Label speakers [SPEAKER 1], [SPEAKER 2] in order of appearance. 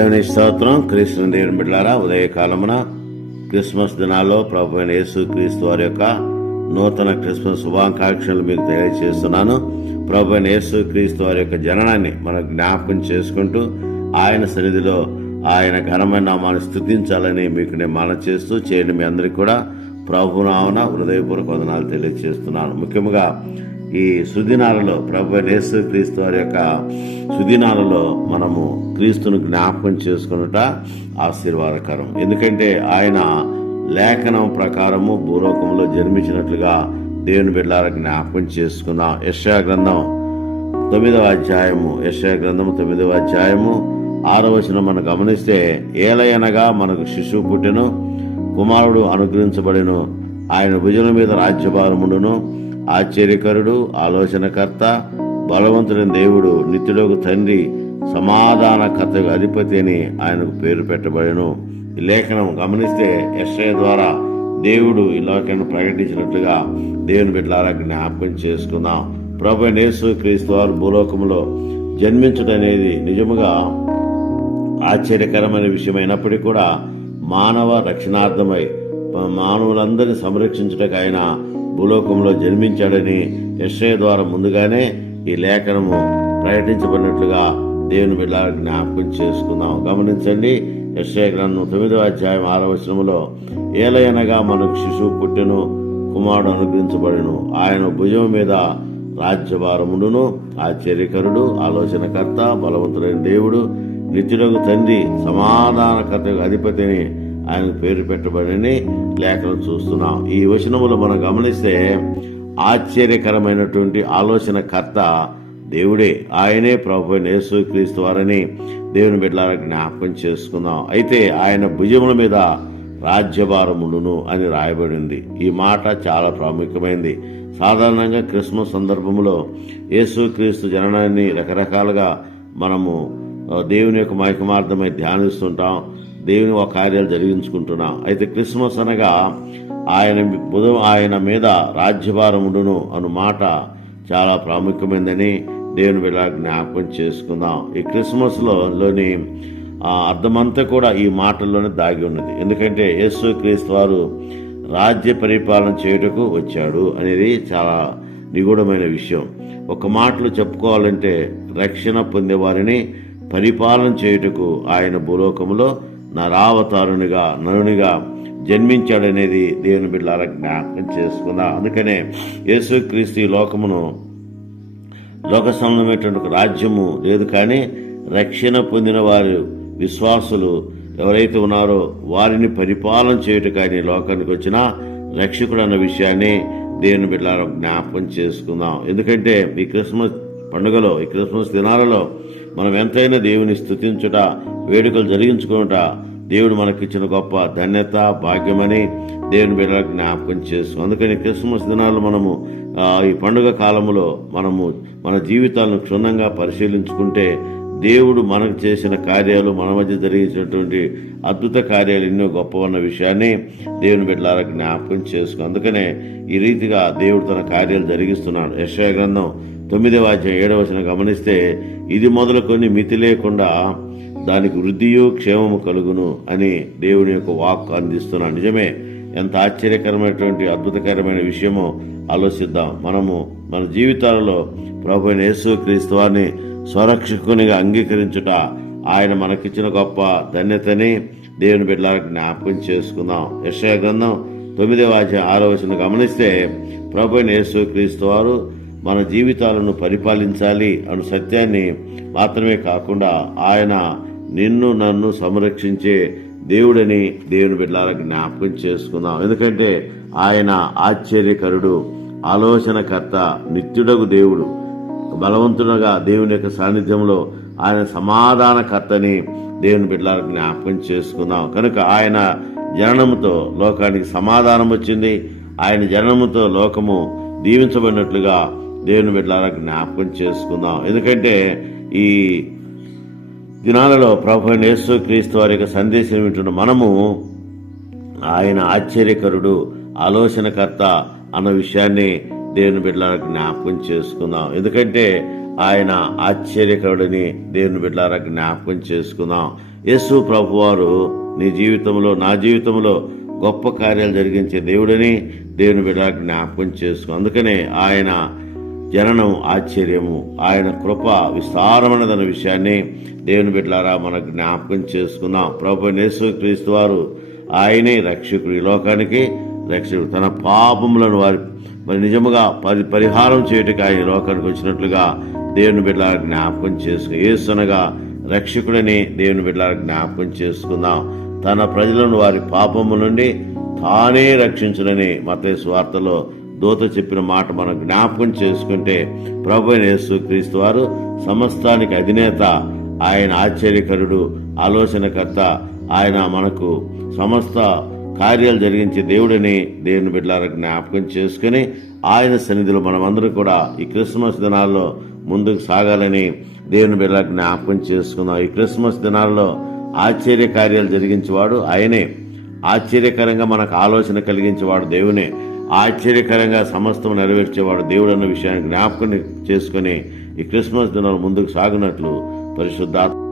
[SPEAKER 1] దేవుని స్తోత్రం. క్రీస్తు దేవుని బిడ్డారా ఉదయకాలమున క్రిస్మస్ దినాల్లో ప్రభు అయిన యేసు క్రీస్తు వారి యొక్క నూతన క్రిస్మస్ శుభాకాంక్షలు మీకు తెలియజేస్తున్నాను ప్రభు అయిన యేసు క్రీస్తు వారి యొక్క జననాన్ని మనం జ్ఞాపకం చేసుకుంటూ ఆయన సన్నిధిలో ఆయన ఘనమైన నామాన్ని స్థుతించాలని మీకు నేను మన చేస్తూ చేయడం మీ అందరికీ కూడా. ప్రభునామన హృదయపూర్వక వదనాలు తెలియజేస్తున్నాను ముఖ్యంగా ఈ సుదినాలలో ప్రభు యేసు క్రీస్తు వారి యొక్క సుదినాలలో మనము క్రీస్తును జ్ఞాపకం చేసుకున్నట ఆశీర్వాదకరం. ఎందుకంటే ఆయన లేఖనం ప్రకారము భూలోకంలో జన్మించినట్లుగా దేవుని బిడ్డాల జ్ఞాపకం చేసుకున్నాం యశా గ్రంథం తొమ్మిదవ అధ్యాయము యశా గ్రంథము తొమ్మిదవ అధ్యాయము ఆరో వచనం మనం గమనిస్తే ఏలయనగా మనకు శిశువు పుట్టెను కుమారుడు అనుగ్రహించబడెను ఆయన భుజల మీద రాజ్యభారముడును ఆశ్చర్యకరుడు ఆలోచనకర్త బలవంతుడైన దేవుడు నిత్యుడకు తండ్రి సమాధాన కథకు అధిపతి అని ఆయనకు పేరు పెట్టబడను. ఈ లేఖనం గమనిస్తే ఎస్ఐ ద్వారా దేవుడు ఈ లోకాన్ని ప్రకటించినట్లుగా దేవుని బిడ్డలారా జ్ఞాపకం చేసుకుందాం. ప్రభు అయిన యేసు క్రీస్తు వారు భూలోకంలో జన్మించడం అనేది నిజముగా ఆశ్చర్యకరమైన విషయమైనప్పటికీ కూడా మానవ రక్షణార్థమై మానవులందరినీ సంరక్షించడానికి ఆయన భూలోకంలో జన్మించాడని యశ్ఐ ద్వారా ముందుగానే ఈ లేఖనము ప్రకటించబడినట్లుగా దేవుని బిడ్డ జ్ఞాపకం చేసుకుందాం. గమనించండి యశ్ఐ గ్రంథం తొమ్మిదవ అధ్యాయం ఆరవ వచనములో ఏలయనగా మనకు శిశువు పుట్టెను కుమారుడు అనుగ్రహించబడును. ఆయన భుజం మీద రాజ్యభారముడును ఆశ్చర్యకరుడు ఆలోచనకర్త బలవంతుడైన దేవుడు నిత్యుడకు తండ్రి సమాధానకర్తకు అధిపతిని ఆయన పేరు పెట్టబడని లేఖను చూస్తున్నాం. ఈ వచనములో మనం గమనిస్తే ఆశ్చర్యకరమైనటువంటి ఆలోచనకర్త దేవుడే. ఆయనే ప్రభు యేసు క్రీస్తు వారని దేవుని బిడ్డలారా జ్ఞాపకం చేసుకుందాం. అయితే ఆయన భుజముల మీద రాజ్యభారముడును అని రాయబడింది. ఈ మాట చాలా ప్రాముఖ్యమైనది సాధారణంగా క్రిస్మస్ సందర్భంలో యేసుక్రీస్తు జననాన్ని రకరకాలుగా మనము దేవుని యొక్క మైకమార్థమై ధ్యానిస్తుంటాం. దేవుని ఒక కార్యాలు జరిగించుకుంటున్నాం. అయితే క్రిస్మస్ అనగా ఆయన బుధ ఆయన మీద రాజ్యభారముడును అను మాట చాలా ప్రాముఖ్యమైనదని దేవుని బిడ్డ జ్ఞాపకం చేసుకుందాం. ఈ క్రిస్మస్లో లోని అర్థమంతా కూడా ఈ మాటల్లోనే దాగి ఉన్నది. ఎందుకంటే యేసు క్రీస్తు వారు రాజ్య పరిపాలన చేయుటకు వచ్చాడు అనేది చాలా నిగూఢమైన విషయం. ఒక మాటలు చెప్పుకోవాలంటే రక్షణ పొందేవారిని పరిపాలన చేయుటకు ఆయన భూలోకంలో నరావతారునిగా నరునిగా జన్మించాడనేది దేవుని బిడ్డల జ్ఞాపకం చేసుకున్నా అందుకనే యేసుక్రీస్తు లోకమును లోక సంబంధమైనటువంటి రాజ్యము లేదు కానీ రక్షణ పొందిన వారు విశ్వాసులు ఎవరైతే ఉన్నారో వారిని పరిపాలన చేయుట కానీ లోకానికి వచ్చిన రక్షకుడు అన్న విషయాన్ని దేవుని బిడ్డల జ్ఞాపకం చేసుకుందాం. ఎందుకంటే ఈ క్రిస్మస్ పండుగలో ఈ క్రిస్మస్ దినాలలో మనం ఎంతైనా దేవుని స్థుతించుట వేడుకలు జరిగించుకునుట దేవుడు మనకిచ్చిన గొప్ప ధన్యత భాగ్యమని దేవుని బిడ్డలకు జ్ఞాపకం చేస్తాం అందుకని క్రిస్మస్ దినాలు మనము ఈ పండుగ కాలంలో మనము మన జీవితాలను క్షుణ్ణంగా పరిశీలించుకుంటే దేవుడు మనకు చేసిన కార్యాలు మన మధ్య జరిగించినటువంటి అద్భుత కార్యాలు ఎన్నో గొప్ప ఉన్న విషయాన్ని దేవుని బిడ్డలారా జ్ఞాపకం చేసుకో అందుకనే ఈ రీతిగా దేవుడు తన కార్యాలు జరిగిస్తున్నాడు. యశయ గ్రంథం తొమ్మిదవ అధ్యాయం ఏడవచన గమనిస్తే ఇది మొదలుకొని మితి లేకుండా దానికి వృద్ధియు క్షేమము కలుగును అని దేవుని యొక్క వాక్ అందిస్తున్నాను నిజమే ఎంత ఆశ్చర్యకరమైనటువంటి అద్భుతకరమైన విషయమో ఆలోచిద్దాం. మనము మన జీవితాలలో ప్రభు యేసు క్రీస్తు వారిని స్వరక్షకునిగా అంగీకరించుట ఆయన మనకిచ్చిన గొప్ప ధన్యతని దేవుని బిడ్డలకు జ్ఞాపకం చేసుకుందాం. యశయ గ్రంథం తొమ్మిదవ అధ్యాయం ఆరో వచనం గమనిస్తే ప్రభు యేసు క్రీస్తు వారు మన జీవితాలను పరిపాలించాలి అను సత్యాన్ని మాత్రమే కాకుండా ఆయన నిన్ను నన్ను సంరక్షించే దేవుడని దేవుని బిడ్డల జ్ఞాపకం చేసుకుందాం. ఎందుకంటే ఆయన ఆశ్చర్యకరుడు ఆలోచనకర్త నిత్యుడగు దేవుడు. బలవంతునగా దేవుని యొక్క సాన్నిధ్యంలో ఆయన సమాధానకర్తని దేవుని బిడ్డలకు జ్ఞాపకం చేసుకుందాం. కనుక ఆయన జననముతో లోకానికి సమాధానం వచ్చింది ఆయన జననముతో లోకము దీవించబడినట్లుగా దేవుని బిడ్డలారా జ్ఞాపకం చేసుకుందాం. ఎందుకంటే ఈ దినాలలో ప్రభు యేసు క్రీస్తు వారి యొక్క సందేశం వింటున్న మనము ఆయన ఆశ్చర్యకరుడు ఆలోచనకర్త అన్న విషయాన్ని దేవుని బిడ్డలారా జ్ఞాపకం చేసుకుందాం. ఎందుకంటే ఆయన ఆశ్చర్యకరుడని దేవుని బిడ్డలారా జ్ఞాపకం చేసుకుందాం. యేసు ప్రభువారు నీ జీవితంలో నా జీవితంలో గొప్ప కార్యాలు జరిగించే దేవుడని దేవుని బిడ్డ జ్ఞాపకం చేసుకో అందుకనే ఆయన జననం ఆశ్చర్యము. ఆయన కృప విస్తారమైనదన్న విషయాన్ని దేవుని బిడ్డలారా మనకు జ్ఞాపకం చేసుకున్నాం. ప్రభు నేసు క్రీస్తు వారు ఆయనే రక్షకుడు ఈ లోకానికి రక్షకుడు తన పాపములను వారి మరి నిజముగా పరి పరిహారం చేయుటకు ఆయన లోకానికి వచ్చినట్లుగా దేవుని బిడ్డల జ్ఞాపకం చేసుకు ఏసునగా రక్షకుడని దేవుని బిడ్డల జ్ఞాపకం చేసుకుందాం తన ప్రజలను వారి పాపము నుండి తానే రక్షించునని మత స్వార్థలో దూత చెప్పిన మాట మనం జ్ఞాపకం చేసుకుంటే ప్రభు యేసు క్రీస్తు వారు సమస్తానికి అధినేత ఆయన ఆశ్చర్యకరుడు ఆలోచనకర్త ఆయన మనకు సమస్త కార్యాలు జరిగించే దేవుడని దేవుని బిడ్డలారా జ్ఞాపకం చేసుకుని ఆయన సన్నిధిలో మనమందరం కూడా ఈ క్రిస్మస్ దినాల్లో ముందుకు సాగాలని దేవుని బిడ్డల జ్ఞాపకం చేసుకుందాం. ఈ క్రిస్మస్ దినాల్లో ఆశ్చర్య కార్యాలు జరిగించేవాడు ఆయనే. ఆశ్చర్యకరంగా మనకు ఆలోచన కలిగించేవాడు దేవునే. ఆశ్చర్యకరంగా సమస్తం నెరవేర్చేవాడు దేవుడు అన్న విషయాన్ని జ్ఞాపకం చేసుకుని ఈ క్రిస్మస్ దినాలు ముందుకు సాగినట్లు పరిశుద్ధాత్మ